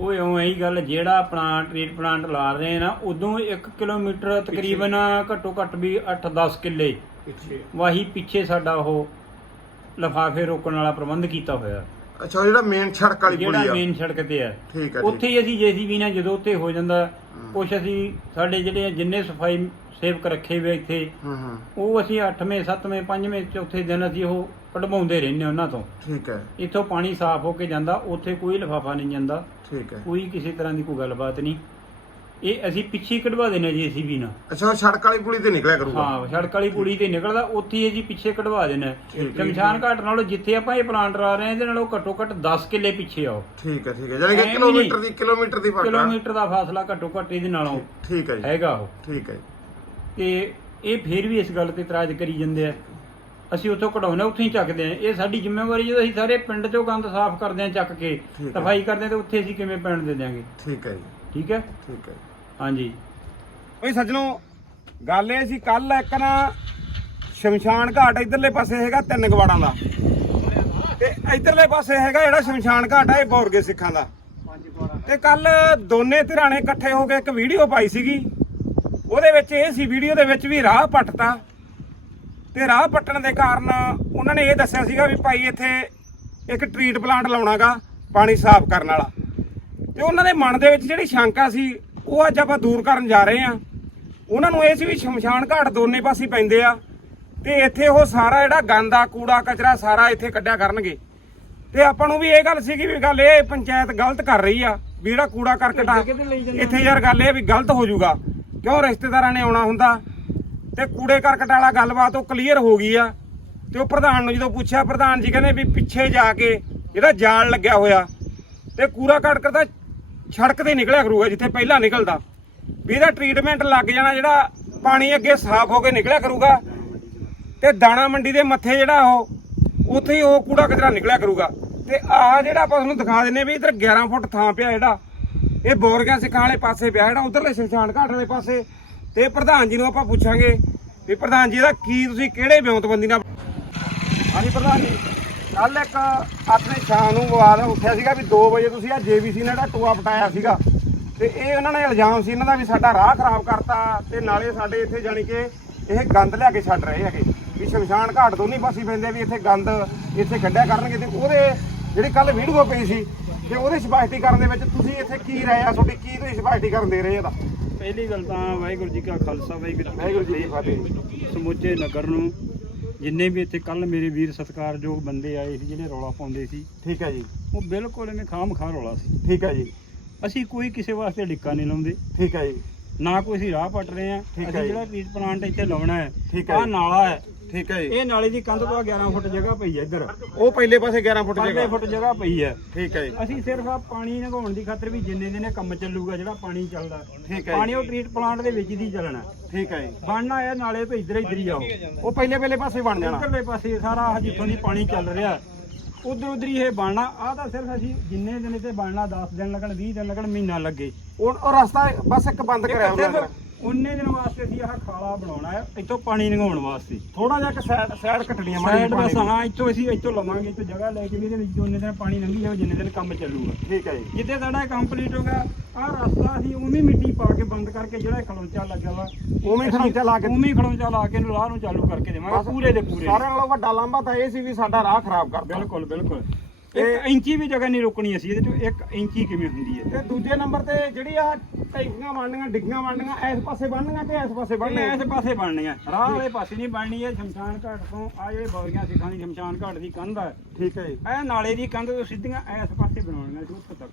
ਉਹ ਇਉਂ ਹੀ ਗੱਲ ਜਿਹੜਾ ਪਲਾਂਟ ਟ੍ਰੀਟ ਪਲਾਂਟ ਲਾ ਰਹੇ ਆ ਨਾ ਉਦੋਂ 1 ਕਿਲੋਮੀਟਰ ਤਕਰੀਬਨ ਘੱਟੋ ਘੱਟ ਵੀ 8-10 ਕਿੱਲੇ। ਪਿੱਛੇ। ਵਾਹੀ ਪਿੱਛੇ ਸਾਡਾ ਉਹ ਲਫਾਫੇ ਰੋਕਣ ਵਾਲਾ ਪ੍ਰਬੰਧ ਕੀਤਾ ਹੋਇਆ। ਅੱਛਾ ਜਿਹੜਾ ਮੇਨ ਸੜਕ ਵਾਲੀ ਪੁਲੀ ਆ। ਮੇਨ ਸੜਕ ਤੇ ਠੀਕ ਹੈ ਉੱਥੇ ਹੀ ਅਸੀਂ ਜੀਸੀਬੀ ਨਾਲ ਜਦੋਂ ਉੱਥੇ ਹੋ ਜਾਂਦਾ ਕੁਛ ਅਸੀਂ ਸਾਡੇ ਜਿਹੜੇ ਆ ਜਿੰਨੇ ਸਫ਼ਾਈ ਸੇਵਕ ਰੱਖੇ ਹੋਏ ਇੱਥੇ ਉਹ ਅਸੀਂ 8ਵੇਂ 7ਵੇਂ 5ਵੇਂ ਚੌਥੇ ਦਿਨ ਅਸੀਂ ਉਹ ਕਢਵਾਉਂਦੇ ਰਹਿੰਦੇ ਉਹਨਾਂ ਤੋਂ। ਠੀਕ ਹੈ। ਇੱਥੋਂ ਪਾਣੀ ਸਾਫ਼ ਹੋ ਕੇ ਜਾਂਦਾ ਉੱਥੇ ਕੋਈ ਲਿਫਾਫਾ ਨਹੀਂ ਜਾਂਦਾ। ਠੀਕ ਹੈ। ਕੋਈ ਕਿਸੇ ਤਰ੍ਹਾਂ ਦੀ ਕੋਈ ਗੱਲਬਾਤ ਨਹੀਂ। ਇਹ ਅਸੀਂ ਪਿੱਛੇ ਕਢਵਾ ਦੇਣੇ ਜੀਸੀਬੀ ਨਾਲ। ਅੱਛਾ ਉਹ ਸੜਕ ਵਾਲੀ ਪੁਲੀ ਤੇ ਨਿਕਲਿਆ ਕਰੂਗਾ। ਹਾਂ ਸੜਕ ਵਾਲੀ ਪੁਲੀ ਤੇ ਨਿਕਲਦਾ ਉੱਥੇ ਹੀ ਅਸੀਂ ਪਿੱਛੇ ਕਢਵਾ ਦੇਣਾ। ਸ਼ਮਸ਼ਾਨ ਘਾਟ ਨਾਲੋਂ ਜਿੱਥੇ ਆਪਾਂ ਇਹ ਪਲਾਂਟ ਲਾ ਰਹੇ ਹਾਂ ਇਹਦੇ ਨਾਲੋਂ ਘੱਟੋ ਘੱਟ 10 ਕਿੱਲੇ ਪਿੱਛੇ ਆਓ। ਠੀਕ ਹੈ ਠੀਕ ਹੈ। ਯਾਨੀ ਕਿ ਕਿਲੋਮੀਟਰ। ਦੀ ਕਿਲੋਮੀਟਰ ਦੀ ਫ਼ਰਕ ਆ ਕਿਲੋਮੀਟਰ ਦਾ ਫਾਸਲਾ ਘੱਟੋ ਘੱਟ ਇਹਦੇ ਨਾਲੋਂ ਠੀਕ ਹੈ ਜੀ। ਹੈਗਾ ਉਹ। ਠੀਕ ਹੈ ਤੇ ਇਹ ਫੇਰ ਵੀ ਇਸ ਗੱਲ ਤੇ ਇਤਰਾਜ਼ ਕਰੀ ਜਾਂਦੇ ਆ। ਅਸੀਂ ਉੱਥੋਂ ਕਢਾਉਣਾ ਉੱਥੇ ਹੀ ਚੱਕਦੇ ਆ ਇਹ ਸਾਡੀ ਜ਼ਿੰਮੇਵਾਰੀ ਜਦੋਂ ਅਸੀਂ ਸਾਰੇ ਪਿੰਡ ਚੋਂ ਗੰਦ ਸਾਫ਼ ਕਰਦੇ ਆ ਚੱਕ ਕੇ ਠੀਕ ਹੈ। ਸਫ਼ਾਈ ਕਰਦੇ ਆ ਤੇ ਉੱਥੇ ਅਸੀਂ ਕਿਵੇਂ ਪੈਣ ਦੇ ਦਿਆਂਗੇ? ਠੀਕ ਹੈ ਜੀ। ਠੀਕ ਹੈ? ਠੀਕ ਹੈ ਹਾਂਜੀ। ਓਏ ਸੱਜਣੋ ਗੱਲ ਇਹ ਸੀ ਕੱਲ ਇੱਕ ਨਾ ਸ਼ਮਸ਼ਾਨ ਘਾਟ ਇਧਰਲੇ ਪਾਸੇ ਹੈਗਾ ਤਿੰਨ ਗਵਾੜਾਂ ਦਾ। ਤੇ ਇਧਰਲੇ ਪਾਸੇ ਹੈਗਾ ਜਿਹੜਾ ਸ਼ਮਸ਼ਾਨ ਘਾਟ ਹੈ ਇਹ ਬੌਰਗੇ ਸਿੱਖਾਂ ਦਾ। ਤੇ ਕੱਲ ਦੋਨੇ ਧਿਰਾਂ ਨੇ ਇਕੱਠੇ ਹੋ ਕੇ ਇੱਕ ਵੀਡੀਓ ਪਾਈ ਸੀਗੀ। ਉਹਦੇ ਵਿੱਚ ਇਹ ਸੀ ਵੀਡੀਓ ਦੇ ਵਿੱਚ ਵੀ ਰਾਹ ਪੱਟਤਾ। ਤੇ ਰਾਹ ਪੱਟਣ ਦੇ ਕਾਰਨ ਉਹਨਾਂ ਨੇ ਇਹ ਦੱਸਿਆ ਸੀਗਾ ਵੀ ਭਾਈ ਇੱਥੇ ਇੱਕ ਟਰੀਟ ਪਲਾਂਟ ਲਾਉਣਾਗਾ ਪਾਣੀ ਸਾਫ਼ ਕਰਨ ਵਾਲਾ। ਤੇ ਉਹਨਾਂ ਦੇ ਮਨ ਦੇ ਵਿੱਚ ਜਿਹੜੀ ਸ਼ੰਕਾ ਸੀ ਉਹ ਅੱਜ ਆਪਾਂ ਦੂਰ ਕਰਨ ਜਾ ਰਹੇ ਹਾਂ। ਉਹਨਾਂ ਨੂੰ ਇਹ ਸੀ ਵੀ ਸ਼ਮਸ਼ਾਨ ਘਾਟ ਦੋਨੇ ਪਾਸੇ ਪੈਂਦੇ ਆ ਤੇ ਇੱਥੇ ਉਹ ਸਾਰਾ ਜਿਹੜਾ ਗੰਦਾ ਕੂੜਾ ਕਚਰਾ ਸਾਰਾ ਇੱਥੇ ਕੱਢਿਆ ਕਰਨਗੇ। ਤੇ ਆਪਾਂ ਨੂੰ ਵੀ ਇਹ ਗੱਲ ਸੀਗੀ ਵੀ ਗੱਲ ਇਹ ਪੰਚਾਇਤ ਗਲਤ ਕਰ ਰਹੀ ਆ ਵੀ ਜਿਹੜਾ ਕੂੜਾ ਕਰਕਟ ਆ ਇੱਥੇ ਯਾਰ ਗੱਲ ਇਹ ਵੀ ਗਲਤ ਹੋ ਜਾਊਗਾ। ਕਿਉਂ ਰਿਸ਼ਤੇਦਾਰਾਂ ਨੇ ਆਉਣਾ ਹੁੰਦਾ? ਤੇ ਕੂੜੇ ਕਰਕਟ ਵਾਲਾ ਗੱਲਬਾਤ ਉਹ ਕਲੀਅਰ ਹੋ ਗਈ ਆ। ਤੇ ਉਹ ਪ੍ਰਧਾਨ ਨੂੰ ਜਦੋਂ ਪੁੱਛਿਆ, ਪ੍ਰਧਾਨ ਜੀ ਕਹਿੰਦੇ ਵੀ ਪਿੱਛੇ ਜਾ ਕੇ ਜਿਹੜਾ ਜਾਲ ਲੱਗਿਆ ਹੋਇਆ। ਤੇ ਕੂੜਾ ਕਰਕਟ ਤਾਂ ਸੜਕ ਤੇ ਨਿਕਲਿਆ ਕਰੂਗਾ, ਜਿੱਥੇ ਪਹਿਲਾਂ ਨਿਕਲਦਾ। ਵੀ ਇਹਦਾ ਟ੍ਰੀਟਮੈਂਟ ਲੱਗ ਜਾਣਾ, ਜਿਹੜਾ ਪਾਣੀ ਅੱਗੇ ਸਾਫ਼ ਹੋ ਕੇ ਨਿਕਲਿਆ ਕਰੂਗਾ। ਤੇ ਦਾਣਾ ਮੰਡੀ ਦੇ ਮੱਥੇ ਜਿਹੜਾ ਉਹ, ਉੱਥੇ ਹੀ ਉਹ ਕੂੜਾ ਕਚਰਾ ਨਿਕਲਿਆ ਕਰੂਗਾ। ਤੇ ਆਹ ਜਿਹੜਾ ਆਪਾਂ ਤੁਹਾਨੂੰ ਦਿਖਾ ਦਿੰਨੇ ਵੀ ਇਧਰ 11 ਫੁੱਟ ਥਾਂ ਪਿਆ ਜਿਹੜਾ, ਇਹ ਬੋਰਗਿਆ ਸਿੱਖਾਂ ਵਾਲੇ ਪਾਸੇ ਪਿਆ ਜਿਹੜਾ, ਉਧਰਲੇ ਸ਼ਮਸ਼ਾਨ ਘਾਟ ਵਾਲੇ ਪਾਸੇ। ਤੇ ਪ੍ਰਧਾਨ ਜੀ ਨੂੰ ਆਪਾਂ ਪੁੱਛਾਂਗੇ ਵੀ ਪ੍ਰਧਾਨ ਜੀ, ਇਹਦਾ ਕੀ ਤੁਸੀਂ ਕਿਹੜੇ ਵਿਉਂਤਬੰਦੀ ਨਾਲ ਹਾਂਜੀ ਪ੍ਰਧਾਨ ਜੀ ਕੱਲ ਇੱਕ ਆਪਣੇ ਸ਼ਾਮ ਨੂੰ ਵਿਵਾਦ ਉੱਠਿਆ ਸੀਗਾ ਵੀ 2 ਵਜੇ ਤੁਸੀਂ ਆ ਜੇਬੀਸੀ ਨੇ ਜਿਹੜਾ ਟੋਆ ਪਟਾਇਆ ਸੀਗਾ। ਤੇ ਇਹ ਉਹਨਾਂ ਨੇ ਇਲਜ਼ਾਮ ਸੀ ਇਹਨਾਂ ਦਾ ਵੀ ਸਾਡਾ ਰਾਹ ਖਰਾਬ ਕਰਤਾ ਤੇ ਨਾਲੇ ਸਾਡੇ ਇੱਥੇ ਜਾਣੀ ਕਿ ਇਹ ਗੰਦ ਲਿਆ ਕੇ ਛੱਡ ਰਹੇ ਹੈਗੇ। ਵੀ ਸ਼ਮਸ਼ਾਨ ਘਾਟ ਦੋਨੀ ਪਾਸੇ ਪੈਂਦੇ ਵੀ ਇੱਥੇ ਗੰਦ ਇੱਥੇ ਕੱਢਿਆ ਕਰਨਗੇ ਤੇ ਉਹਦੇ ਜਿਹੜੀ ਕੱਲ ਵੀਡੀਓ ਪਈ ਸੀ ਤੇ ਉਹਦੇ ਸਪਸ਼ਟੀਕਰਨ ਦੇ ਵਿੱਚ ਤੁਸੀਂ ਇੱਥੇ ਕੀ ਰਾਏ ਆ, ਤੁਹਾਡੀ ਕੀ ਤੁਸੀਂ ਸਪਸ਼ਟੀਕਰਨ ਦੇ ਰਹੇ ਇਹਦਾ? ਪਹਿਲੀ ਗੱਲ ਤਾਂ ਵਾਹਿਗੁਰੂ ਜੀ ਕਾ ਖਾਲਸਾ ਵਾਹਿਗੁਰੂ ਜੀ ਕੀ ਫਤਿਹ। ਸਮੁੱਚੇ ਨਗਰ ਨੂੰ ਜਿੰਨੇ ਵੀ ਇੱਥੇ ਕੱਲ ਮੇਰੇ ਵੀਰ ਸਤਿਕਾਰਯੋਗ ਬੰਦੇ ਆਏ ਸੀ ਜਿਹੜੇ ਰੌਲਾ ਪਾਉਂਦੇ ਸੀ ਠੀਕ ਹੈ ਜੀ। ਉਹ ਬਿਲਕੁਲ ਐਵੇਂ ਖਾਮ ਖਾ ਰੌਲਾ ਸੀ। ਠੀਕ ਹੈ ਜੀ। ਅਸੀਂ ਕੋਈ ਕਿਸੇ ਵਾਸਤੇ ਡਿੱਕਾ ਨਹੀਂ ਲਾਉਂਦੇ। ਠੀਕ ਹੈ ਜੀ। ਨਾ ਕੋਈ ਅਸੀਂ ਰਾਹ ਪੱਟ ਰਹੇ ਆ ਅਸੀਂ। ਜਿਹੜਾ ਟ੍ਰੀਟ ਪਲਾਂਟ ਇੱਥੇ ਲਾਉਣਾ ਹੈ ਜੀ। ਨਾਲਾ ਹੈ। ਠੀਕ ਹੈ ਜੀ। ਇਹ ਨਾਲੇ ਦੀ ਕੰਧ ਤੋਂ 11 ਫੁੱਟ ਜਗ੍ਹਾ ਪਈ ਹੈ ਇੱਧਰ। ਉਹ ਪਹਿਲੇ ਪਾਸੇ 11 ਫੁੱਟ 5 ਜਗ੍ਹਾ। ਫੁੱਟ ਜਗ੍ਹਾ ਪਈ ਹੈ। ਠੀਕ ਹੈ ਜੀ। ਅਸੀਂ ਸਿਰਫ ਆ ਪਾਣੀ ਲੰਘਾਉਣ ਦੀ ਖਾਤਰ ਵੀ ਜਿੰਨੇ ਦਿਨ ਇਹ ਕੰਮ ਚੱਲੂਗਾ ਜਿਹੜਾ ਪਾਣੀ ਚੱਲਦਾ। ਠੀਕ ਹੈ ਪਾਣੀ ਉਹ ਟ੍ਰੀਟ ਪਲਾਂਟ ਦੇ ਵਿੱਚ ਦੀ ਚੱਲਣਾ। ਠੀਕ ਹੈ ਜੀ। ਬਣਨਾ ਹੈ ਨਾਲੇ ਤੋਂ ਇੱਧਰ ਇੱਧਰ ਹੀ ਆਓ। ਉਹ ਪਹਿਲੇ ਪਹਿਲੇ ਪਾਸੇ ਬਣ ਜਾਣਾ। ਇੱਧਰਲੇ ਪਾਸੇ ਸਾਰਾ ਜਿੱਥੋਂ ਦੀ ਪਾਣੀ ਚੱਲ ਰਿਹਾ। ਉਧਰ ਉਧਰ ਹੀ ਇਹ ਬਣਨਾ। ਆਹ ਤਾਂ ਸਿਰਫ ਅਸੀਂ ਜਿੰਨੇ ਦਿਨ ਇੱਥੇ ਬਣਨਾ 10 ਦਿਨ ਲੱਗਣ 20 ਦਿਨ ਲੱਗਣ ਮਹੀਨਾ ਲੱਗੇ। ਉਹ ਰਸਤਾ ਬਸ ਇੱਕ ਬੰਦ ਕਰਿਆ ਉਹਨਾਂ ਦਿਨ ਵਾਸਤੇ ਅਸੀਂ ਆਹ ਖਾਲਾ ਬਣਾਉਣਾ ਹੈ। ਇੱਥੋਂ ਪਾਣੀ ਲੰਘਾਉਣ ਵਾਸਤੇ। ਥੋੜਾ ਜਿਹਾ ਇੱਕ ਸਾਈਡ ਸਾਈਡ ਕੱਟਣੀਆਂ ਸਾਈਡ ਮਾੜੀ ਬਸ ਹਾਂ ਇੱਥੋਂ ਅਸੀਂ ਇੱਥੋਂ ਲਵਾਂਗੇ ਇੱਥੋਂ ਜਗ੍ਹਾ ਲੈ ਕੇ ਵੀ ਇਹਦੇ ਵਿੱਚ ਉਨੇ ਦਿਨ ਪਾਣੀ ਲੰਘੀ ਜਾਵੇ ਜਿੰਨੇ ਦਿਨ ਕੰਮ ਚੱਲੂਗਾ। ਠੀਕ ਹੈ ਜੀ। ਜਿੱਦੇ ਸਾਡਾ ਕੰਪਲੀਟ ਹੋ ਗਿਆ ਆਹ ਰਸਤਾ ਅਸੀਂ ਉਵੇਂ ਮਿੱਟੀ ਪਾ ਕੇ ਬੰਦ ਕਰਕੇ ਜਿਹੜਾ ਖਲੋਂਚਾ ਲੱਗਾ ਵਾ ਉਵੇਂ ਖਲੋਂਚਾ ਲਾ ਕੇ ਉਵੇਂ ਖਲੋਂਚਾ ਲਾ ਕੇ ਇਹਨੂੰ ਰਾਹ ਨੂੰ ਚਾਲੂ ਕਰਕੇ ਦੇਵਾਂਗੇ ਪੂਰੇ ਦੇ ਪੂਰੇ। ਸਾਰਿਆਂ ਨਾਲੋਂ ਵੱਡਾ ਲਾਂਭਾ ਤਾਂ ਇਹ ਸੀ ਵੀ ਸਾਡਾ ਰਾਹ ਖਰਾਬ ਕਰਦਾ ਬਿਲਕੁਲ ਬਿਲਕੁਲ। ਇੱਕ ਇੰਚੀ ਵੀ ਜਗ੍ਹਾ ਨਹੀਂ ਰੁਕਣੀ ਅਸੀਂ ਇਹਦੇ ਚੋਂ ਇੱਕ ਇੰਚੀ ਕਿਵੇਂ ਹੁੰਦੀ ਹੈ? ਤੇ ਦੂਜੇ ਨੰਬਰ ਤੇ ਜਿਹੜੀ ਆ ਟੈਂਕੀਆਂ ਬਣਨੀਆਂ ਡਿੱਗੀਆਂ ਬਣਨੀਆਂ ਇਸ ਪਾਸੇ ਬਣਨੀਆਂ ਤੇ ਇਸ ਪਾਸੇ ਬਣਨੇ ਬਣਨੀਆਂ ਇਸ ਪਾਸੇ ਬਣਨੀਆਂ ਰਾਹ ਵਾਲੇ ਪਾਸੇ ਨਹੀਂ ਬਣਨੀ ਹੈ ਸ਼ਮਸ਼ਾਨ ਘਾਟ ਤੋਂ ਆ ਜਿਹੜੇ ਬੌਰੀਆਂ ਸਿੱਖਾਂ ਦੀ ਸ਼ਮਸ਼ਾਨ ਘਾਟ ਦੀ ਕੰਧ ਹੈ ਠੀਕ ਹੈ ਜੀ। ਇਹ ਨਾਲੇ ਦੀ ਕੰਧ ਤੋਂ ਸਿੱਧੀਆਂ ਇਸ ਪਾਸੇ ਬਣਾਉਣੀਆਂ ਸੀ ਉੱਥੇ ਤੱਕ।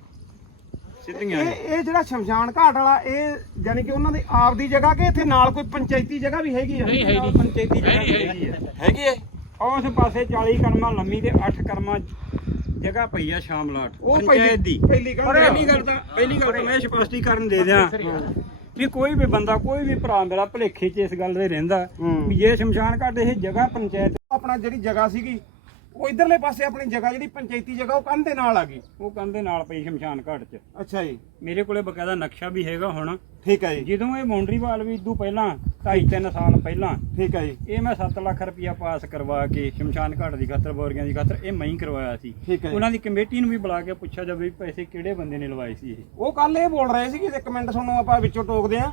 ਸਿੱਧੀਆਂ ਇਹ ਇਹ ਜਿਹੜਾ ਸ਼ਮਸ਼ਾਨ ਘਾਟ ਵਾਲਾ ਇਹ ਯਾਨੀ ਕਿ ਉਹਨਾਂ ਦੀ ਆਪ ਦੀ ਜਗ੍ਹਾ ਕਿ ਇੱਥੇ ਨਾਲ ਕੋਈ ਪੰਚਾਇਤੀ ਜਗ੍ਹਾ ਵੀ ਹੈਗੀ ਆ? ਨਹੀਂ ਹੈਗੀ। ਪੰਚਾਇਤੀ ਜਗ੍ਹਾ ਹੈਗੀ ਹੈ ਹੈਗੀ। ਹੈ। ਉਸ ਪਾਸੇ 40 ਕਰਮਾ ਲੰਮੀ ਤੇ 8 ਕਰਮਾ ਜਗ੍ਹਾ ਪਈ ਆ ਸ਼ਾਮਲਾਟ ਉਹ ਪੰਚਾਇਤ ਦੀ ਪਹਿਲੀ ਗੱਲ ਇਹ। ਪਹਿਲੀ ਗੱਲ ਤਾਂ ਪਹਿਲੀ ਗੱਲ ਤਾਂ ਮੈਂ ਸਪਸ਼ਟੀਕਰਨ ਦੇ ਦਿਆਂ ਵੀ ਕੋਈ ਵੀ ਬੰਦਾ ਕੋਈ ਵੀ ਭਰਾ ਮੇਰਾ ਭਲੇਖੇ 'ਚ ਇਸ ਗੱਲ ਦੇ ਰਹਿੰਦਾ। ਵੀ ਜੇ ਸ਼ਮਸ਼ਾਨ ਘਾਟ ਇਹ ਜਗ੍ਹਾ ਪੰਚਾਇਤ ਆਪਣਾ ਜਿਹੜੀ ਜਗ੍ਹਾ ਸੀਗੀ ਉਹ ਇਧਰਲੇ ਪਾਸੇ ਆਪਣੀ ਜਗ੍ਹਾ ਜਿਹੜੀ ਪੰਚਾਇਤੀ ਜਗ੍ਹਾ ਉਹ ਕੰਧ ਦੇ ਨਾਲ ਆ ਗਈ। ਉਹ ਕੰਦੇ ਨਾਲ ਪਈ ਸ਼ਮਸ਼ਾਨ ਘਾਟ 'ਚ। ਅੱਛਾ ਜੀ। ਮੇਰੇ ਕੋਲੇ ਬਕਾਇਦਾ ਨਕਸ਼ਾ ਵੀ ਹੈਗਾ ਹੁਣ। ਠੀਕ ਹੈ ਜੀ। ਜਦੋਂ ਇਹ ਬਾਉਂਡਰੀ ਵਾਲ ਵੀ ਇਦੋਂ ਪਹਿਲਾਂ 2.5 3 ਸਾਲ ਪਹਿਲਾਂ ਠੀਕ ਹੈ ਜੀ। ਇਹ ਮੈਂ 7 ਲੱਖ ਰੁਪਇਆ ਪਾਸ ਕਰਵਾ ਕੇ ਸ਼ਮਸ਼ਾਨ ਘਾਟ ਦੀ ਖਾਤਰ ਬੋਰੀਆਂ ਦੀ ਖਾਤਰ ਇਹ ਮੈਂ ਹੀ ਕਰਵਾਇਆ ਸੀ। ਉਹਨਾਂ ਦੀ ਕਮੇਟੀ ਨੂੰ ਵੀ ਬੁਲਾ ਕੇ ਪੁੱਛਿਆ ਜਾਵੇ ਵੀ ਪੈਸੇ ਕਿਹੜੇ ਬੰਦੇ ਨੇ ਲਵਾਏ ਸੀ ਇਹ। ਉਹ ਕੱਲ ਇਹ ਬੋਲ ਰਹੇ ਸੀ ਕਿ ਇੱਕ ਮਿੰਟ ਤੁਹਾਨੂੰ ਆਪਾਂ ਵਿੱਚੋਂ ਟੋਕਦੇ ਆ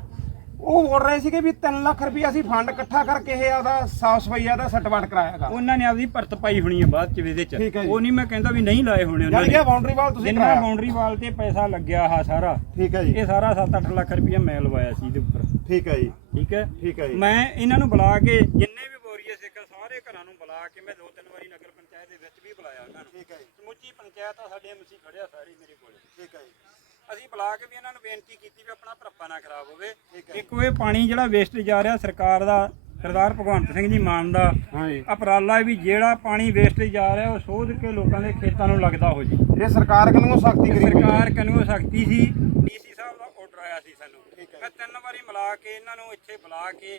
ਉਹ ਬੋਲ ਰਹੇ ਸੀਗੇ ਵੀ 3 ਲੱਖ ਰੁਪਏ ਅਸੀਂ ਫੰਡ ਇਕੱਠਾ ਕਰਕੇ ਇਹ ਆਦਾ ਸਾਫ਼ ਸਫਾਈਆ ਦਾ ਸੱਟਵਟ ਕਰਾਇਆਗਾ। ਉਹਨਾਂ ਨੇ ਆਪਦੀ ਭਰਤ ਪਾਈ ਹੋਣੀ ਹੈ ਬਾਅਦ ਚ ਇਹਦੇ ਚ। ਠੀਕ ਹੈ ਜੀ। ਉਹ ਨਹੀਂ ਮੈਂ ਕਹਿੰਦਾ ਵੀ ਨਹੀਂ ਲਾਏ ਹੋਣੇ ਉਹਨਾਂ ਜਦ ਨੇ। ਕਿ ਬਾਉਂਡਰੀ ਵਾਲ ਤੁਸੀਂ ਜਿੰਨਾ ਕਰਾਇਆ। ਬਾਉਂਡਰੀ ਵਾਲ ਤੇ ਪੈਸਾ ਲੱਗਿਆ ਆ ਸਾਰਾ ਠੀਕ ਹੈ ਜੀ। ਇਹ ਸਾਰਾ 7-8 ਲੱਖ ਰੁਪਇਆ ਮੈਂ ਲਵਾਇਆ ਸੀ ਇਹਦੇ ਉੱਪਰ। ਠੀਕ ਹੈ ਜੀ। ਠੀਕ ਹੈ? ਠੀਕ ਹੈ ਜੀ। ਮੈਂ ਇਹਨਾਂ ਨੂੰ ਬੁਲਾ ਕੇ ਜਿੰਨੇ ਵੀ ਬੋਰੀਏ ਸਿੱਖ ਆ, ਸਾਰੇ ਘਰਾਂ ਨੂੰ ਬੁਲਾ ਕੇ ਮੈਂ ਦੋ ਤਿੰਨ ਵਾਰੀ ਨਗਰ ਪੰਚਾਇਤ ਦੇ ਵਿੱਚ ਵੀ ਬੁਲਾਇਆ ਉਹਨਾਂ ਨੂੰ। ਠੀਕ ਹੈ ਜੀ। ਸਮੁੱਚੀ ਪੰਚਾਇਤ ਆ ਸਾਡੇ ਐਮਸੀ ਖੜਿਆ ਸਾਰੀ ਮੇਰੇ ਕੋਲ। ਠੀਕ ਹੈ ਜੀ। ਅਸੀਂ ਬੁਲਾ ਕੇ ਵੀ ਇਹਨਾਂ ਨੂੰ ਬੇਨਤੀ ਕੀਤੀ ਵੀ ਆਪਣਾ ਭਰਪਾ ਨਾ ਖਰਾਬ ਹੋਵੇ। ਇੱਕ ਉਹ ਇਹ ਪਾਣੀ ਜਿਹੜਾ ਵੇਸਟ ਜਾ ਰਿਹਾ ਸਰਕਾਰ ਦਾ ਸਰਦਾਰ ਭਗਵੰਤ ਸਿੰਘ ਜੀ ਮਾਨ ਦਾ ਹੈ ਵੀ ਜਿਹੜਾ ਪਾਣੀ ਵੇਸਟ ਜਾ ਰਿਹਾ ਉਹ ਸੋਧ ਕੇ ਲੋਕਾਂ ਦੇ ਖੇਤਾਂ ਨੂੰ ਲੱਗਦਾ ਹੋ ਜੀ ਇਹ ਸਰਕਾਰ ਕੋਲੋਂ ਸਖਤੀ ਕਰੀ। ਸਰਕਾਰ ਕਨੂੰ ਸਖਤੀ ਸੀ ਡੀਸੀ ਸਾਹਿਬ ਦਾ ਆਰਡਰ ਆਇਆ ਸੀ ਸਾਨੂੰ। ਮੈਂ ਤਿੰਨ ਵਾਰੀ ਮਿਲਾ ਕੇ ਇਹਨਾਂ ਨੂੰ ਇੱਥੇ ਬੁਲਾ ਕੇ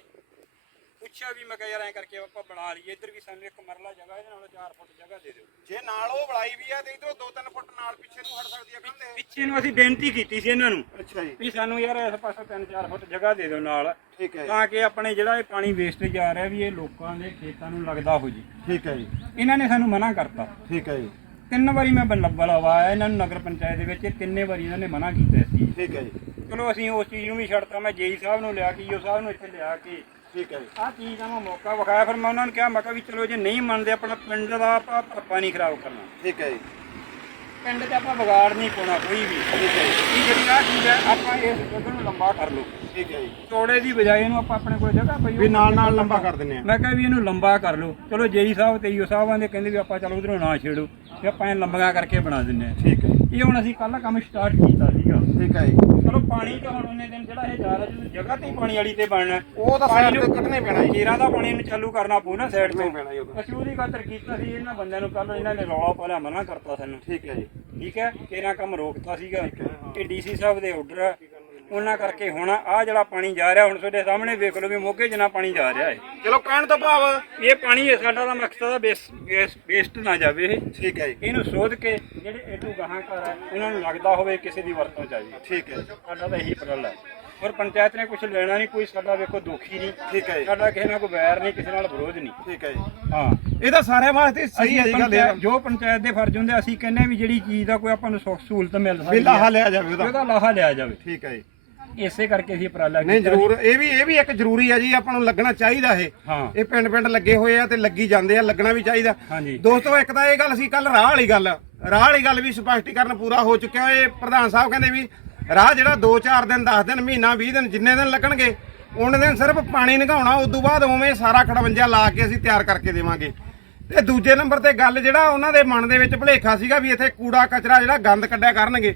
ਪੁੱਛਿਆ ਵੀ ਮੈਂ ਕਿਹਾ ਯਾਰ ਐਂ ਕਰਕੇ ਆਪਾਂ ਬਣਾ ਲਈਏ ਇੱਧਰ ਵੀ ਸਾਨੂੰ ਇੱਕ ਮਰਲਾ ਜਗ੍ਹਾ ਇਹਦੇ ਨਾਲ 4 ਫੁੱਟ ਜਗ੍ਹਾ ਦੇ ਦਿਓ। ਜੇ ਨਾਲ ਉਹ ਬੜਾਈ ਵੀ ਆ ਤੇ ਇਧਰੋਂ 2-3 ਫੁੱਟ ਨਾਲ ਪਿੱਛੇ ਨੂੰ ਹਟ ਸਕਦੀ ਆ ਕਹਿੰਦੇ ਪਿੱਛੇ ਨੂੰ ਅਸੀਂ ਬੇਨਤੀ ਕੀਤੀ ਸੀ ਇਹਨਾਂ ਨੂੰ ਅੱਛਾ ਜੀ। ਵੀ ਸਾਨੂੰ ਯਾਰ ਇਸ ਪਾਸੇ 3-4 ਫੁੱਟ ਜਗ੍ਹਾ ਦੇ ਦਿਓ ਨਾਲ। ਠੀਕ ਹੈ ਤਾਂ ਕਿ ਆਪਣੇ ਜਿਹੜਾ ਇਹ ਪਾਣੀ ਵੇਸਟ ਜਾ ਰਿਹਾ ਵੀ ਇਹ ਲੋਕਾਂ ਦੇ ਖੇਤਾਂ ਨੂੰ ਲੱਗਦਾ ਹੋ ਜੀ। ਠੀਕ ਹੈ ਜੀ। ਇਹਨਾਂ ਨੇ ਸਾਨੂੰ ਮਨਾ ਕਰਤਾ। ਠੀਕ ਹੈ ਜੀ। ਤਿੰਨ ਵਾਰੀ ਮੈਂ ਬੱਲਬਲ ਲਵਾਇਆ ਇਹਨਾਂ ਨੂੰ ਨਗਰ ਪੰਚਾਇਤ ਦੇ ਵਿੱਚ ਤਿੰਨੇ ਵਾਰੀ ਇਹਨਾਂ ਨੇ ਮਨਾ ਕੀਤਾ ਸੀ। ਠੀਕ ਹੈ ਜੀ। ਚਲੋ ਅਸੀਂ ਉਸ ਚੀਜ਼ ਨੂੰ ਵੀ ਛੱਡਤਾ ਮੈਂ ਜੇਈ ਸਾਹਿਬ ਨੂੰ ਲਿਆ ਕੇ ਈਓ ਸਾਹਿਬ ਨੂੰ ਇੱਥੇ ਲਿਆ ਕੇ ਠੀਕ ਹੈ ਜੀ। ਆਹ ਚੀਜ਼ ਦਾ ਮੈਂ ਮੌਕਾ ਵਿਖਾਇਆ ਫਿਰ ਮੈਂ ਉਹਨਾਂ ਨੂੰ ਕਿਹਾ ਮੈਂ ਕਿਹਾ ਵੀ ਚਲੋ ਜੇ ਨਹੀਂ ਮੰਨਦੇ ਆਪਣਾ ਪਿੰਡ ਦਾ ਆਪਾਂ ਭਰਪਾ ਨਹੀਂ ਖਰਾਬ ਕਰਨਾ। ਠੀਕ ਹੈ ਜੀ। ਪਿੰਡ 'ਚ ਆਪਾਂ ਵਿਗਾੜ ਨਹੀਂ ਪਾਉਣਾ ਕੋਈ ਵੀ। ਠੀਕ ਹੈ ਜੀ। ਇਹ ਜਿਹੜੀ ਆਹ ਚੀਜ਼ ਹੈ ਆਪਾਂ ਇਸ ਜਗ੍ਹਾ ਨੂੰ ਲੰਬਾ ਕਰ ਲਓ। ਠੀਕ ਹੈ ਜੀ। ਚੌੜੇ ਦੀ ਬਜਾਏ ਇਹਨੂੰ ਆਪਾਂ ਆਪਣੇ ਕੋਲ ਜਗ੍ਹਾ ਪਈ ਵੀ ਨਾਲ ਨਾਲ ਲੰਬਾ ਕਰ ਦਿੰਨੇ ਆ ਮੈਂ ਕਿਹਾ ਵੀ ਇਹਨੂੰ ਲੰਬਾ ਕਰ ਲਓ। ਚਲੋ ਜੇਈ ਸਾਹਿਬ ਤੇ ਈਓ ਸਾਹਿਬਾਂ ਦੇ ਕਹਿੰਦੇ ਵੀ ਆਪਾਂ ਚਲੋ ਉਧਰੋਂ ਨਾ ਛੇੜੋ। ਵੀ ਆਪਾਂ ਇਹ ਲੰਬੀਆਂ ਕਰਕੇ ਬਣਾ ਦਿੰਨੇ ਆ ਠੀਕ ਹੈ ਇਹ ਹੁਣ ਅਸੀਂ ਕੱਲ ਕੰਮ ਸਟਾਰਟ ਕੀਤਾ ਸੀਗਾ। ਠੀਕ ਹੈ ਜੀ। ਚਲੋ ਪਾਣੀ ਤਾਂ ਹੁਣ ਉਹਨੇ ਦਿਨ ਜਿਹੜਾ ਇਹ ਜਾ ਰਿਹਾ ਜਦੋਂ ਜਗ੍ਹਾ ਤੇ ਹੀ ਪਾਣੀ ਵਾਲੀ ਤੇ ਬਣਨਾ। ਉਹ ਤਾਂ ਸਾਈਡ ਤੇ ਕੱਢਣੇ ਪੈਣਾ ਜੀ। ਜੀਰਾ ਦਾ ਪਾਣੀ ਨੂੰ ਚਾਲੂ ਕਰਨਾ ਪਊ ਨਾ ਸਾਈਡ ਤੋਂ। ਪੈਣਾ ਜੀ ਉਹ ਤਾਂ। ਅਸੀਂ ਉਹਦੀ ਖਾਤਰ ਕੀਤਾ ਸੀ ਇਹਨਾਂ ਬੰਦਿਆਂ ਨੂੰ ਕੱਲ ਇਹਨਾਂ ਨੇ ਰੌਲਾ ਪਾਲਿਆ ਮਨਾ ਕਰਤਾ ਸਾਨੂੰ। ਠੀਕ ਹੈ ਜੀ। ਠੀਕ ਹੈ? ਤੇਰਾ ਕੰਮ ਰੋਕਤਾ ਸੀਗਾ। ਇਹ ਡੀਸੀ ਸਾਹਿਬ ਦੇ ਆਰਡਰ ਉਹਨਾਂ ਕਰਕੇ ਹੁਣ ਆ ਜਿਹੜਾ ਪਾਣੀ ਜਾ ਰਿਹਾ ਹੁਣ ਤੁਹਾਡੇ ਸਾਹਮਣੇ ਵੇਖ ਲਓ ਵੀ ਮੋਗੇ ਜਿੰਨਾ ਪਾਣੀ ਜਾ ਰਿਹਾ ਹੈ ਚਲੋ ਕਹਿਣ ਤੋਂ ਭਾਵ ਇਹ ਪਾਣੀ ਇਹ ਸਾਡਾ ਦਾ ਮਕਸਦ ਆ ਵੇਸਟ ਨਾ ਜਾਵੇ ਇਹ। ਠੀਕ ਹੈ ਜੀ। ਇਹਨੂੰ ਸੋਧ ਕੇ ਜਿਹੜੇ ਇਹਨੂੰ ਗਾਹਾਂ ਘਰ ਹੈ ਉਹਨਾਂ ਨੂੰ ਲੱਗਦਾ ਹੋਵੇ ਕਿਸੇ ਦੀ ਵਰਤੋਂ ਚਾਹੀਏ ਠੀਕ ਹੈ ਸਾਡਾ ਤਾਂ ਇਹੀ ਪ੍ਰਲ ਹੈ। ਪਰ ਪੰਚਾਇਤ ਨੇ ਕੁਝ ਲੈਣਾ ਨਹੀਂ ਕੋਈ ਸਾਡਾ ਵੇਖੋ ਦੁਖੀ ਨਹੀਂ। ਠੀਕ ਹੈ ਸਾਡਾ ਕਿਸੇ ਨਾਲ ਕੋਈ ਵੈਰ ਨਹੀਂ ਕਿਸੇ ਨਾਲ ਵਿਰੋਧ ਨਹੀਂ। ਠੀਕ ਹੈ ਜੀ। ਹਾਂ। ਇਹ ਤਾਂ ਸਾਰਿਆਂ ਵਾਸਤੇ ਸਹੀ ਹੈ ਜੀ ਗੱਲ ਇਹ ਪੰਚਾਇਤ- ਜੋ ਪੰਚਾਇਤ ਦੇ ਫਰਜ਼ ਹੁੰਦੇ ਅਸੀਂ ਕਹਿੰਦੇ ਹਾਂ ਵੀ ਜਿਹੜੀ ਚੀਜ਼ ਦਾ ਕੋਈ ਆਪਾਂ ਨੂੰ ਸੁੱਖ ਸਹੂਲਤ ਮਿਲ ਸਕਦੀ ਵੀ ਲਾਹਾ ਹੈ। ਲਿਆ ਜਾਵੇ ਉਹਦਾ। ਉਹਦਾ ਲਾਹਾ ਲਿਆ ਜਾਵੇ। ਠੀਕ ਹੈ ਜੀ। ਇਸੇ ਕਰਕੇ ਅਸੀਂ ਉਪਰਾਲਾ ਨਹੀਂ ਕੀਤਾ ਜ਼ਰੂਰ ਇਹ ਵੀ ਇਹ ਵੀ ਇੱਕ ਜ਼ਰੂਰੀ ਹੈ ਜੀ ਆਪਾਂ ਨੂੰ ਲੱਗਣਾ ਚਾਹੀਦਾ ਇਹ। ਹਾਂ। ਇਹ ਪਿੰਡ ਪਿੰਡ ਲੱਗੇ ਹੋਏ ਆ ਤੇ ਲੱਗੀ ਜਾਂਦੇ ਆ ਲੱਗਣਾ ਵੀ ਚਾਹੀਦਾ। ਹਾਂਜੀ। ਦੋਸਤੋ ਇੱਕ ਤਾਂ ਇਹ ਗੱਲ ਸੀ ਕੱਲ ਰਾਹ ਵਾਲੀ ਗੱਲ। ਰਾਹ ਵਾਲੀ ਗੱਲ ਵੀ ਸਪਸ਼ਟੀਕਰਨ ਪੂਰਾ ਹੋ ਚੁੱਕਿਆ ਇਹ ਪ੍ਰਧਾਨ ਸਾਹਿਬ ਕਹਿੰਦੇ ਵੀ ਰਾਹ ਜਿਹੜਾ 2-4 ਦਿਨ 10 ਦਿਨ ਮਹੀਨਾ 20 ਦਿਨ ਜਿੰਨੇ ਦਿਨ ਲੱਗਣਗੇ ਉਹਨੇ ਦਿਨ ਸਿਰਫ ਪਾਣੀ ਨਿਗਾਉਣਾ ਉਸ ਤੋਂ ਬਾਅਦ ਉਵੇਂ ਸਾਰਾ ਖੜਵੰਜਾ ਲਾ ਕੇ ਅਸੀਂ ਤਿਆਰ ਕਰਕੇ ਦੇਵਾਂਗੇ। ਤੇ ਦੂਜੇ ਨੰਬਰ ਤੇ ਗੱਲ ਜਿਹੜਾ ਉਹਨਾਂ ਦੇ ਮਨ ਦੇ ਵਿੱਚ ਭੁਲੇਖਾ ਸੀਗਾ ਵੀ ਇੱਥੇ ਕੂੜਾ ਕਚਰਾ ਜਿਹੜਾ ਗੰਦ ਕੱਢਿਆ ਕਰਨਗੇ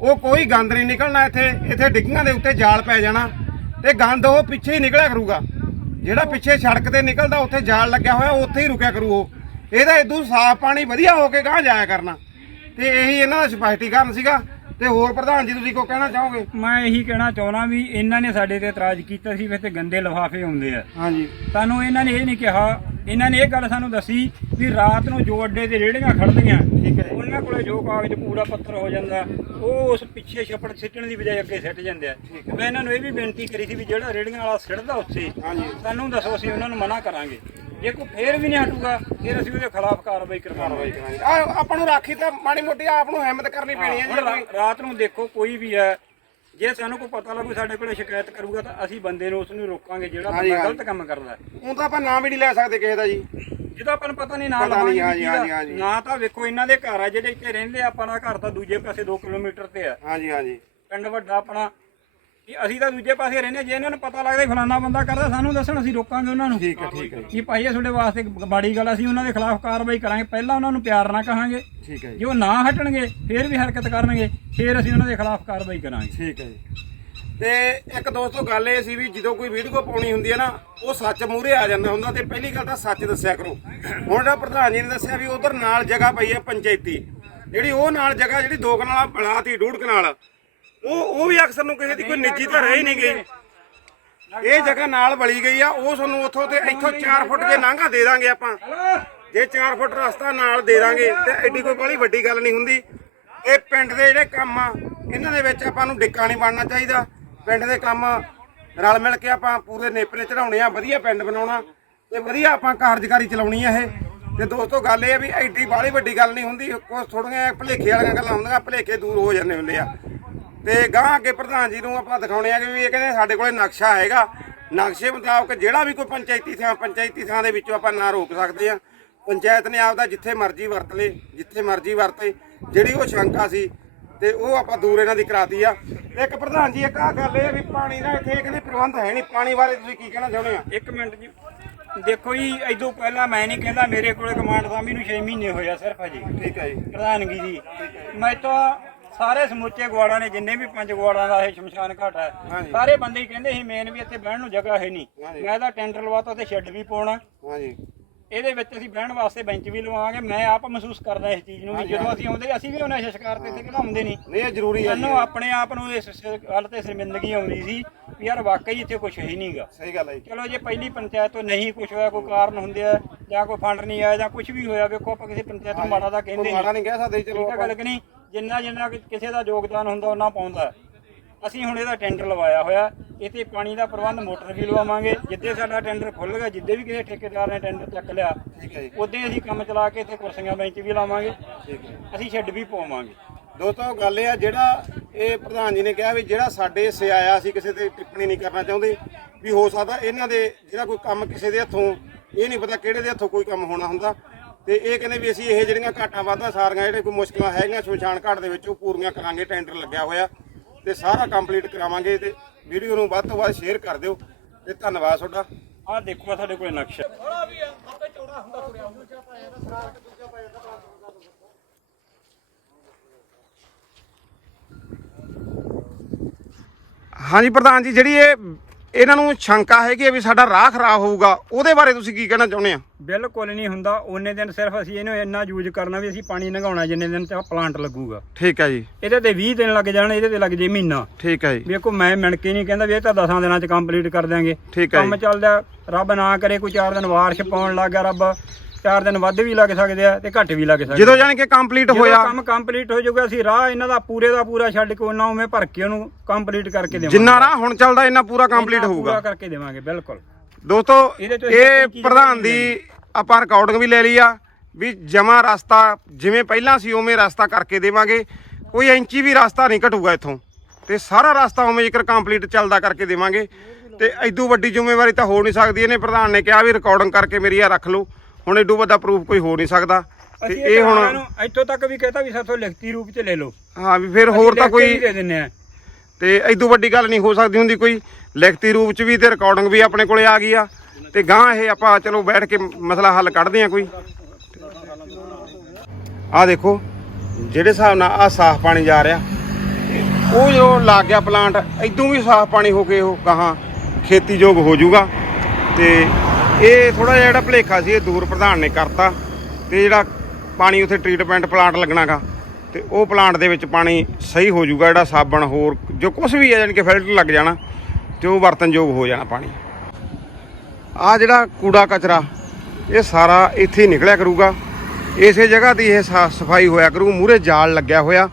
ਉਹ ਕੋਈ ਗੰਦ ਨਹੀਂ ਨਿਕਲਣਾ ਇੱਥੇ ਇੱਥੇ ਡਿੱਗੀਆਂ ਦੇ ਉੱਤੇ ਜਾਲ ਪੈ ਜਾਣਾ। ਤੇ ਗੰਦ ਉਹ ਪਿੱਛੇ ਹੀ ਨਿਕਲਿਆ ਕਰੂਗਾ। ਜਿਹੜਾ ਪਿੱਛੇ ਸੜਕ ਤੇ ਨਿਕਲਦਾ ਉੱਥੇ ਜਾਲ ਲੱਗਿਆ ਹੋਇਆ ਉੱਥੇ ਹੀ ਰੁਕਿਆ ਕਰੂ ਉਹ। ਇਹਦਾ ਇਦੋਂ ਸਾਫ਼ ਪਾਣੀ ਵਧੀਆ ਹੋ ਕੇ ਗਾਂ ਜਾਇਆ ਕਰਨਾ। ਤੇ ਇਹੀ ਇਹਨਾਂ ਦਾ ਸਪਸ਼ਟੀਕਰਨ ਸੀਗਾ। ਤੇ ਹੋਰ ਪ੍ਰਧਾਨ ਜੀ ਤੁਸੀਂ ਕੋ ਕਹਿਣਾ ਚਾਹੋਗੇ? ਮੈਂ ਇਹੀ ਕਹਿਣਾ ਚਾਹੁੰਦਾ ਵੀ ਇਹਨਾਂ ਨੇ ਸਾਡੇ ਤੇ ਇਤਰਾਜ਼ ਕੀਤਾ ਸੀ ਵੀ ਇੱਥੇ ਗੰਦੇ ਲਿਫਾਫੇ ਆਉਂਦੇ ਆ। ਹਾਂਜੀ। ਸਾਨੂੰ ਇਹਨਾਂ ਨੇ ਇਹ ਨਹੀਂ ਕਿਹਾ ਇਹਨਾਂ ਨੇ ਇਹ ਗੱਲ ਸਾਨੂੰ ਦੱਸੀ ਵੀ ਰਾਤ ਨੂੰ ਜੋ ਅੱਡੇ ਤੇ ਰੇੜੀਆਂ ਖੜਦੀਆਂ ਠੀਕ ਹੈ। ਉਹਨਾਂ ਕੋਲੇ ਜੋ ਕਾਗਜ਼ ਕੂੜਾ ਪੱਥਰ ਹੋ ਜਾਂਦਾ ਉਹ ਉਸ ਪਿੱਛੇ ਛੱਪੜ ਸਿੱਟਣ ਦੀ ਬਜਾਏ ਅੱਗੇ ਸਿੱਟ ਜਾਂਦੇ ਆ। ਮੈਂ ਇਹਨਾਂ ਨੂੰ ਇਹ ਵੀ ਬੇਨਤੀ ਕਰੀ ਸੀ ਵੀ ਜਿਹੜਾ ਰੇੜੀਆਂ ਵਾਲਾ ਸਿੱਟਦਾ ਉੱਥੇ ਹਾਂਜੀ। ਸਾਨੂੰ ਦੱਸੋ ਅਸੀਂ ਉਹਨਾਂ ਨੂੰ ਮਨਾ ਕਰਾਂਗੇ। ਜੇ ਕੋਈ ਫੇਰ ਵੀ ਨਹੀਂ ਹਟੂਗਾ ਫਿਰ ਅਸੀਂ ਉਹਦੇ ਖਿਲਾਫ ਕਾਰਵਾਈ ਕਰਵਾਵਾਂਗੇ ਆ ਆਪਾਂ ਨੂੰ ਰਾਖੀ ਤਾਂ ਮਾੜੀ ਮੋਟੀ ਆਪ ਨੂੰ ਹਿੰਮਤ ਕਰਨੀ ਪੈਣੀ ਹੈ ਜੀ। ਰਾਤ ਨੂੰ ਦੇਖੋ ਕੋਈ ਵੀ ਹੈ ਜੇ ਸਾਨੂੰ ਕੋਈ ਪਤਾ ਲੱਗੂ ਸਾਡੇ ਕੋਲੇ ਸ਼ਿਕਾਇਤ ਕਰੂਗਾ ਤਾਂ ਅਸੀਂ ਬੰਦੇ ਨੂੰ ਉਸ ਨੂੰ ਰੋਕਾਂਗੇ ਜਿਹੜਾ ਹਾਂਜੀ, ਬੰਦਾ। ਗਲਤ ਕੰਮ ਕਰਦਾ ਹੈ ਹੁਣ ਤਾਂ ਆਪਾਂ ਨਾਮ ਵੀ ਨਹੀਂ ਲੈ ਸਕਦੇ ਕਿਸੇ ਦਾ ਜੀ ਜਿਹਦਾ ਆਪਾਂ ਨੂੰ ਪਤਾ ਨਹੀਂ ਨਾ ਪਤਾ ਨਹੀਂ, ਲਵਾਂਗੇ ਹਾਂਜੀ। ਹਾਂਜੀ, ਹਾਂਜੀ। ਨਾ ਤਾਂ ਵੇਖੋ ਇਹਨਾਂ ਦੇ ਘਰ ਆ ਜਿਹੜੇ ਇੱਥੇ ਰਹਿੰਦੇ ਆ, ਆਪਣਾ ਘਰ ਤਾਂ ਦੂਜੇ ਪਾਸੇ 2 ਕਿਲੋਮੀਟਰ ਤੇ ਆ ਹਾਂਜੀ ਹਾਂਜੀ ਪਿੰਡ ਵੱਡਾ ਆਪਣਾ ਅਸੀਂ ਤਾਂ ਦੂਜੇ ਪਾਸੇ ਰਹਿੰਦੇ। ਜੇ ਇਹਨਾਂ ਨੂੰ ਪਤਾ ਲੱਗਦਾ ਵੀ ਫਲਾਨਾ ਬੰਦਾ ਕਰਦਾ ਸਾਨੂੰ ਦੱਸਣ ਅਸੀਂ ਰੋਕਾਂਗੇ ਉਹਨਾਂ ਨੂੰ। ਠੀਕ ਹੈ ਠੀਕ ਹੈ ਕੀ ਭਾਈ ਇਹ ਤੁਹਾਡੇ ਵਾਸਤੇ ਬਾੜੀ ਗੱਲ ਅਸੀਂ ਉਹਨਾਂ ਦੇ ਖਿਲਾਫ ਕਾਰਵਾਈ ਕਰਾਂਗੇ ਪਹਿਲਾਂ ਉਹਨਾਂ ਨੂੰ ਪਿਆਰ ਨਾਲ ਕਹਾਂਗੇ। ਠੀਕ ਹੈ ਜੀ। ਜੇ ਉਹ ਨਾ ਹਟਣਗੇ ਫੇਰ ਵੀ ਹਰਕਤ ਕਰਨਗੇ ਫੇਰ ਅਸੀਂ ਉਹਨਾਂ ਦੇ ਖਿਲਾਫ ਕਾਰਵਾਈ ਕਰਾਂਗੇ। ਠੀਕ ਹੈ ਜੀ। ਤੇ ਇੱਕ ਦੋਸਤੋ ਗੱਲ ਇਹ ਸੀ ਵੀ ਜਦੋਂ ਕੋਈ ਵੀਡੀਓ ਪਾਉਣੀ ਹੁੰਦੀ ਹੈ ਨਾ ਉਹ ਸੱਚ ਮੂਹਰੇ ਆ ਜਾਂਦਾ ਹੁੰਦਾ ਤੇ ਪਹਿਲੀ ਗੱਲ ਤਾਂ ਸੱਚ ਦੱਸਿਆ ਕਰੋ। ਹੁਣ ਜਿਹੜਾ ਪ੍ਰਧਾਨ ਜੀ ਨੇ ਦੱਸਿਆ ਵੀ ਉਧਰ ਨਾਲ ਜਗ੍ਹਾ ਪਈ ਹੈ ਪੰਚਾਇਤੀ। ਜਿਹੜੀ ਉਹ ਨਾਲ ਜਗ੍ਹਾ ਜਿਹੜੀ ਦੋ ਕਨਾਲਾ ਬਣਾਤੀ ਡੂਢ ਕਨਾਲ ਉਹ ਉਹ ਵੀ ਅਕਸਰ ਨੂੰ ਕਿਸੇ ਦੀ ਕੋਈ ਨਿੱਜੀ ਤਾਂ ਰਹਿ ਹੀ ਨਹੀਂ ਗਈ। ਇਹ ਜਗ੍ਹਾ ਨਾਲ ਬਲੀ ਗਈ ਆ ਉਹ ਤੁਹਾਨੂੰ ਉੱਥੋਂ ਤੇ ਇੱਥੋਂ 4 ਫੁੱਟ ਜੇ ਲਾਂਘਾ ਦੇ ਦਾਂਗੇ ਆਪਾਂ। ਜੇ 4 ਫੁੱਟ ਰਸਤਾ ਨਾਲ ਦੇ ਦਾਂਗੇ ਤੇ ਐਡੀ ਕੋਈ ਬੜੀ ਵੱਡੀ ਗੱਲ ਨਹੀਂ ਹੁੰਦੀ। ਇਹ ਪਿੰਡ ਦੇ ਜਿਹੜੇ ਕੰਮ ਆ ਇਹਨਾਂ ਦੇ ਵਿੱਚ ਆਪਾਂ ਨੂੰ ਡਿੱਕਾ ਨਹੀਂ ਬਣਨਾ ਚਾਹੀਦਾ। ਪਿੰਡ ਦੇ ਕੰਮ ਰਲ ਮਿਲ ਕੇ ਆਪਾਂ ਪੂਰੇ ਨੇਪਰੇ ਚੜਾਉਣੇ ਆ ਵਧੀਆ ਪਿੰਡ ਬਣਾਉਣਾ। ਤੇ ਵਧੀਆ ਆਪਾਂ ਕਾਰਜਕਾਰੀ ਚਲਾਉਣੀ ਆ ਇਹ। ਤੇ ਦੋਸਤੋ ਗੱਲ ਇਹ ਆ ਵੀ ਐਡੀ ਬਾਹਲੀ ਵੱਡੀ ਗੱਲ ਨਹੀਂ ਹੁੰਦੀ। ਕੁਝ ਥੋੜੀਆਂ ਭਲੇਖੇ ਵਾਲੀਆਂ ਗੱਲਾਂ ਹੁੰਦੀਆਂ ਭਲੇਖੇ ਦੂਰ ਹੋ ਜਾਂਦੇ ਹੁੰਦੇ ਆ। ਤੇ ਗਾਂ ਅੱਗੇ ਪ੍ਰਧਾਨ ਜੀ ਨੂੰ ਆਪਾਂ ਦਿਖਾਉਣੇ ਆ ਕਿ ਵੀ ਇਹ ਕਹਿੰਦੇ ਸਾਡੇ ਕੋਲੇ ਨਕਸ਼ਾ ਹੈਗਾ। ਨਕਸ਼ੇ ਮੁਤਾਬਕ ਜਿਹੜਾ ਵੀ ਕੋਈ ਪੰਚਾਇਤੀ ਥਾਂ ਪੰਚਾਇਤੀ ਥਾਂ ਦੇ ਵਿੱਚੋਂ ਆਪਾਂ ਨਾ ਰੋਕ ਸਕਦੇ ਆ। ਪੰਚਾਇਤ ਨੇ ਆਪਦਾ ਜਿੱਥੇ ਮਰਜ਼ੀ ਵਰਤ ਲੇ ਜਿੱਥੇ ਮਰਜ਼ੀ ਵਰਤੇ। ਜਿਹੜੀ ਉਹ ਸ਼ੰਕਾ ਸੀ ਤੇ ਉਹ ਆਪਾਂ ਦੂਰ ਇਹਨਾਂ ਦੀ ਕਰਾਤੀ ਆ। ਇੱਕ ਪ੍ਰਧਾਨ ਜੀ ਇੱਕ ਆ ਗੱਲ ਇਹ ਵੀ ਪਾਣੀ ਦਾ ਇੱਥੇ ਕਹਿੰਦੇ ਪ੍ਰਬੰਧ ਹੈ ਨਹੀਂ। ਪਾਣੀ ਬਾਰੇ ਤੁਸੀਂ ਕੀ ਕਹਿਣਾ ਚਾਹੁੰਦੇ ਆ? ਇੱਕ ਮਿੰਟ ਜੀ। ਦੇਖੋ ਜੀ ਇਦੋਂ ਪਹਿਲਾਂ ਮੈਂ ਨਹੀਂ ਕਹਿੰਦਾ ਮੇਰੇ ਕੋਲੇ ਕਮਾਂਡ ਸਾਮੀ ਨੂੰ 6 ਮਹੀਨੇ ਹੋਏ ਆ ਸਿਰਫ ਅਜੇ ਠੀਕ ਹੈ ਜੀ। ਪ੍ਰਧਾਨਗੀ ਦੀ ਮੈਂ ਤਾਂ ਸਾਰੇ ਸਮੁੱਚੇ ਗਵਾੜਾਂ ਨੇ ਜਿੰਨੇ ਵੀ ਪੰਜ ਗਵਾੜਾਂ ਦਾ ਇਹ ਸ਼ਮਸ਼ਾਨ ਘਾਟ ਹੈ। ਸਾਰੇ ਬੰਦੇ ਹੀ ਕਹਿੰਦੇ ਸੀ ਮੇਨ ਵੀ ਇੱਥੇ ਬਹਿਣ ਨੂੰ ਜਗ੍ਹਾ ਹੈ ਨਹੀਂ। ਮੈਂ ਤਾਂ ਟੈਂਡਰ ਲਵਾਤਾ ਤੇ ਸ਼ੈੱਡ ਵੀ ਪਾਉਣਾ। ਹਾਂਜੀ। ਇਹਦੇ ਵਿੱਚ ਅਸੀਂ ਬਹਿਣ ਵਾਸਤੇ ਬੈਂਚ ਵੀ ਲਵਾਵਾਂਗੇ ਮੈਂ ਆਪ ਮਹਿਸੂਸ ਕਰਦਾ ਇਸ ਚੀਜ਼ ਨੂੰ ਵੀ ਜਦੋਂ ਅਸੀਂ ਆਉਂਦੇ ਅਸੀਂ ਵੀ ਉਹਨਾਂ ਸ਼ਿਕਾਰ ਤੇ ਇੱਥੇ ਆਉਂਦੇ ਨਹੀਂ। ਨਹੀਂ ਇਹ ਜ਼ਰੂਰੀ ਹੈ ਸਾਨੂੰ ਆਪਣੇ ਆਪ ਨੂੰ ਇਸ ਗੱਲ ਤੇ ਸ਼ਰਮਿੰਦਗੀ ਆਉਂਦੀ ਸੀ ਵੀ ਯਾਰ ਵਾਕਈ ਇੱਥੇ ਕੁਝ ਹੈ ਨਹੀਂਗਾ। ਸਹੀ ਗੱਲ ਹੈ ਚਲੋ ਜੇ ਪਹਿਲੀ ਪੰਚਾਇਤ ਤੋਂ ਨਹੀਂ ਕੁਝ ਹੋਇਆ ਕੋਈ ਕਾਰਨ ਹੁੰਦੇ ਆ ਜਾਂ ਕੋਈ ਫੰਡ ਨਹੀਂ ਆਇਆ ਜਾਂ ਕੁਝ ਵੀ ਹੋਇਆ ਵੇਖੋ ਆਪਾਂ ਕਿਸੇ ਪੰਚਾਇਤ ਨੂੰ ਮਾੜਾ ਦਾ ਕਹਿੰਦੇ ਨਹੀਂ। ਮਾੜਾ ਨਹੀਂ ਕਹਿ ਸਕਦੇ ਚਲੋ ਗੱਲ ਕਿ ਨਹੀਂ? ਜਿੰਨਾ ਜਿੰਨਾ ਕਿ ਕਿਸੇ ਦਾ ਯੋਗਦਾਨ ਹੁੰਦਾ ਉਹਨਾਂ ਪਾਉਂਦਾ। ਅਸੀਂ ਹੁਣ ਇਹਦਾ ਟੈਂਡਰ ਲਵਾਇਆ ਹੋਇਆ। ਇੱਥੇ ਪਾਣੀ ਦਾ ਪ੍ਰਬੰਧ ਮੋਟਰ ਵੀ ਲਵਾਵਾਂਗੇ। ਜਿੱਦੇ ਸਾਡਾ ਟੈਂਡਰ ਖੁੱਲ ਗਿਆ ਜਿੱਦੇ ਵੀ ਕਿਸੇ ਠੇਕੇਦਾਰ ਨੇ ਟੈਂਡਰ ਚੱਕ ਲਿਆ ਠੀਕ ਹੈ ਜੀ। ਉਦੋਂ ਅਸੀਂ ਕੰਮ ਚਲਾ ਕੇ ਇੱਥੇ ਕੁਰਸੀਆਂ ਬੈਂਚ ਵੀ ਲਾਵਾਂਗੇ। ਠੀਕ ਹੈ। ਅਸੀਂ ਸ਼ੈੱਡ ਵੀ ਪਾਵਾਂਗੇ ਦੋਸਤੋ ਗੱਲ ਇਹ ਆ ਜਿਹੜਾ ਇਹ ਪ੍ਰਧਾਨ ਜੀ ਨੇ ਕਿਹਾ ਵੀ ਜਿਹੜਾ ਸਾਡੇ ਹਿੱਸੇ ਆਇਆ ਸੀ ਕਿਸੇ ਤੇ ਟਿੱਪਣੀ ਨਹੀਂ ਕਰਨਾ ਚਾਹੁੰਦੇ ਵੀ ਹੋ ਸਕਦਾ ਇਹਨਾਂ ਦੇ ਜਿਹੜਾ ਕੋਈ ਕੰਮ ਕਿਸੇ ਦੇ ਹੱਥੋਂ ਇਹ ਨਹੀਂ ਪਤਾ ਕਿਹੜੇ ਦੇ ਹੱਥੋਂ ਕੋਈ ਕੰਮ ਹੋਣਾ ਹੁੰਦਾ। ਤੇ ਇਹ ਕਹਿੰਦੇ ਵੀ ਅਸੀਂ ਇਹ ਜਿਹੜੀਆਂ ਘਾਟਾਂ ਵਾਧਾਂ ਸਾਰੀਆਂ ਜਿਹੜੇ ਕੋਈ ਮੁਸ਼ਕਲਾਂ ਹੈਗੀਆਂ ਸ਼ਮਸ਼ਾਨ ਘਾਟ ਦੇ ਵਿੱਚ ਉਹ ਪੂਰੀਆਂ ਕਰਾਂਗੇ ਟੈਂਡਰ ਲੱਗਿਆ ਹੋਇਆ। ਤੇ ਸਾਰਾ ਕੰਪਲੀਟ ਕਰਾਵਾਂਗੇ ਤੇ ਵੀਡੀਓ ਨੂੰ ਵੱਧ ਤੋਂ ਵੱਧ ਸ਼ੇਅਰ ਕਰ ਦਿਓ। ਤੇ ਧੰਨਵਾਦ ਤੁਹਾਡਾ। ਆਹ ਦੇਖੋ ਸਾਡੇ ਕੋਲ ਨਕਸ਼ਾ। ਹਾਂਜੀ ਪ੍ਰਧਾਨ ਜੀ ਜਿਹੜੀ ਇਹ ਇਹਨਾਂ ਨੂੰ ਸ਼ੰਕਾ ਹੈਗੀ ਹੈ ਵੀ ਸਾਡਾ ਰਾਹ ਖਰਾਬ ਹੋਊਗਾ। ਉਹਦੇ ਬਾਰੇ ਤੁਸੀਂ ਕੀ ਕਹਿਣਾ ਚਾਹੁੰਦੇ ਆ? ਬਿਲਕੁਲ ਨਹੀਂ ਹੁੰਦਾ। ਉਹਨੇ ਦਿਨ ਸਿਰਫ ਅਸੀਂ ਇਹਨੂੰ ਇੰਨਾ ਯੂਜ਼ ਕਰਨਾ ਵੀ ਅਸੀਂ ਪਾਣੀ ਲੰਘਾਉਣਾ ਜਿੰਨੇ ਦਿਨ ਤੇ ਪਲਾਂਟ ਲੱਗੂਗਾ। ਠੀਕ ਹੈ ਜੀ। ਇਹਦੇ ਤੇ 20 ਦਿਨ ਲੱਗ ਜਾਣ ਇਹਦੇ ਤੇ ਲੱਗ ਜੇ ਮਹੀਨਾ। ਠੀਕ ਹੈ ਜੀ। ਵੇਖੋ ਮੈਂ ਮਿਣ ਕੇ ਨਹੀਂ ਕਹਿੰਦਾ ਵੀ ਇਹ ਤਾਂ 10 ਦਿਨਾਂ ਚ ਕੰਪਲੀਟ ਕਰ ਹੈ ਕੰਮ ਚੱਲਦਾ ਰੱਬ ਨਾ ਕਰੇ ਕੋਈ 4 ਦਿਨ ਵਾਰਸ਼ ਪਾਉਣ ਲੱਗ ਰੱਬ। 4 ਦਿਨ ਵੱਧ ਵੀ ਲੱਗ ਸਕਦੇ ਆ ਤੇ ਘੱਟ ਵੀ ਲੱਗ ਸਕਦੇ ਜਦੋਂ ਜਾਣੀ ਕਿ ਕੰਪਲੀਟ ਜਦੋਂ ਹੋਇਆ। ਕੰਮ ਕੰਪਲੀਟ ਹੋ ਜਾਊਗਾ ਅਸੀਂ ਰਾਹ ਇਹਨਾਂ ਦਾ ਪੂਰੇ ਦਾ ਪੂਰਾ ਛੱਡ ਕੇ ਉਹਨਾਂ ਉਵੇਂ ਭਰ ਕੇ ਉਹਨੂੰ ਕੰਪਲੀਟ ਕਰਕੇ ਦੇਵਾਂਗੇ। ਜਿੰਨਾ ਰਾਹ ਹੁਣ ਚੱਲਦਾ ਇੰਨਾ ਪੂਰਾ ਕੰਪਲੀਟ ਇੰਨਾ ਹੋਊਗਾ ਪੂਰਾ ਕਰਕੇ ਦੇਵਾਂਗੇ ਬਿਲਕੁਲ। ਦੋਸਤੋ ਇਹਦੇ ਚੋਂ ਇਹ ਇੱਕ ਚੀਜ਼ ਪ੍ਰਧਾਨ ਦੀ ਆਪਾਂ ਰਿਕਾਰਡਿੰਗ ਵੀ ਲੈ ਲਈ ਆ ਵੀ ਜਮਾ ਰਸਤਾ ਜਿਵੇਂ ਪਹਿਲਾਂ ਸੀ ਉਵੇਂ ਰਸਤਾ ਕਰਕੇ ਦੇਵਾਂਗੇ। ਕੋਈ ਇੰਚੀ ਵੀ ਰਸਤਾ ਨਹੀਂ ਘਟੂਗਾ ਇੱਥੋਂ। ਤੇ ਸਾਰਾ ਰਸਤਾ ਉਵੇਂ ਜੇਕਰ ਕੰਪਲੀਟ ਚੱਲਦਾ ਕਰਕੇ ਦੇਵਾਂਗੇ। ਤੇ ਐਡੂ ਵੱਡੀ ਜ਼ਿੰਮੇਵਾਰੀ ਤਾਂ ਹੋ ਨਹੀਂ ਸਕਦੀ। ਇਹਨੇ ਪ੍ਰਧਾਨ ਨੇ ਕਿਹਾ ਵੀ ਰਿਕਾਰਡਿੰਗ ਕਰਕੇ ਮੇਰੀ ਆ ਰੱਖ ਲਓ। ਹੁਣ ਐਡੂ ਵੱਡਾ ਪ੍ਰੂਫ ਕੋਈ ਹੋ ਨਹੀਂ ਸਕਦਾ। ਤੇ ਅਸੀਂ ਇਹ ਹੁਣ ਇੱਥੋਂ ਤੱਕ ਵੀ ਕਹਤਾ ਵੀ ਸਾਥੋਂ ਲਿਖਤੀ ਰੂਪ ਚ ਲੈ ਲਓ। ਹਾਂ ਵੀ ਫਿਰ ਹੋਰ ਤਾਂ ਕੋਈ ਦੇ ਦਿੰਨੇ ਆ ਤੇ ਐਦੂ ਵੱਡੀ ਗੱਲ ਨਹੀਂ ਹੋ ਸਕਦੀ ਹੁੰਦੀ ਕੋਈ। ਲਿਖਤੀ ਰੂਪ ਚ ਵੀ ਤੇ ਰਿਕਾਰਡਿੰਗ ਵੀ ਆਪਣੇ ਕੋਲੇ ਆ ਗਈ ਆ। ਤੇ ਗਾਂ ਇਹ ਆਪਾਂ ਚਲੋ ਬੈਠ ਕੇ ਮਸਲਾ ਹੱਲ ਕੱਢਦੇ ਆ ਕੋਈ। ਆ ਦੇਖੋ ਜਿਹੜੇ ਹਿਸਾਬ ਨਾਲ ਆ ਸਾਫ਼ ਪਾਣੀ ਜਾ ਰਿਹਾ ਉਹ ਜੋ ਲੱਗ ਗਿਆ ਪਲਾਂਟ ਇਦੋਂ ਵੀ ਸਾਫ਼ ਪਾਣੀ ਹੋ ਕੇ ਉਹ ਗਾਹਾਂ ਖੇਤੀਯੋਗ ਹੋ ਜਾਊਗਾ। ਤੇ ਇਹ ਥੋੜਾ ਜਿਹਾ ਜਿਹੜਾ ਭਲੇਖਾ ਸੀ, ਇਹ ਦੂਰ ਪ੍ਰਧਾਨ ਨੇ ਕਰਤਾ ਤੇ ਜਿਹੜਾ ਪਾਣੀ ਉੱਥੇ ਟ੍ਰੀਟਮੈਂਟ ਪਲਾਂਟ ਲੱਗਣਾਗਾ ਤੇ ਉਹ ਪਲਾਂਟ ਦੇ ਵਿੱਚ ਪਾਣੀ ਸਹੀ ਹੋ ਜਾਊਗਾ, ਜਿਹੜਾ ਸਾਬਣ ਹੋਰ ਜੋ ਕੁਝ ਵੀ ਹੈ ਯਾਨੀ ਕਿ ਫਿਲਟਰ ਲੱਗ ਜਾਣਾ ਤੇ ਉਹ ਵਰਤਨਯੋਗ ਹੋ ਜਾਣਾ ਪਾਣੀ। ਆ ਜਿਹੜਾ ਕੂੜਾ ਕਚਰਾ, ਇਹ ਸਾਰਾ ਇੱਥੇ ਨਿਕਲਿਆ ਕਰੂਗਾ। ਇਸੇ ਜਗ੍ਹਾ ਦੀ ਇਹ ਸਾਫ਼ ਸਫ਼ਾਈ ਹੋਇਆ ਕਰੂ ਮੂਰੇ ਜਾਲ ਲੱਗਿਆ ਹੋਇਆ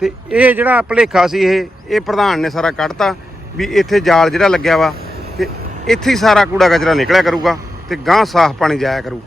ਤੇ ਇਹ ਜਿਹੜਾ ਭਲੇਖਾ ਸੀ ਇਹ ਇਹ ਪ੍ਰਧਾਨ ਨੇ ਸਾਰਾ ਕੱਢਤਾ ਵੀ ਇੱਥੇ ਜਾਲ ਜਿਹੜਾ ਲੱਗਿਆ ਵਾ ਇੱਥੇ ਹੀ ਸਾਰਾ ਕੂੜਾ ਕਚਰਾ ਨਿਕਲਿਆ ਕਰੂਗਾ ਤੇ ਗਾਂ ਸਾਫ਼ ਪਾਣੀ ਜਾਇਆ ਕਰੂ।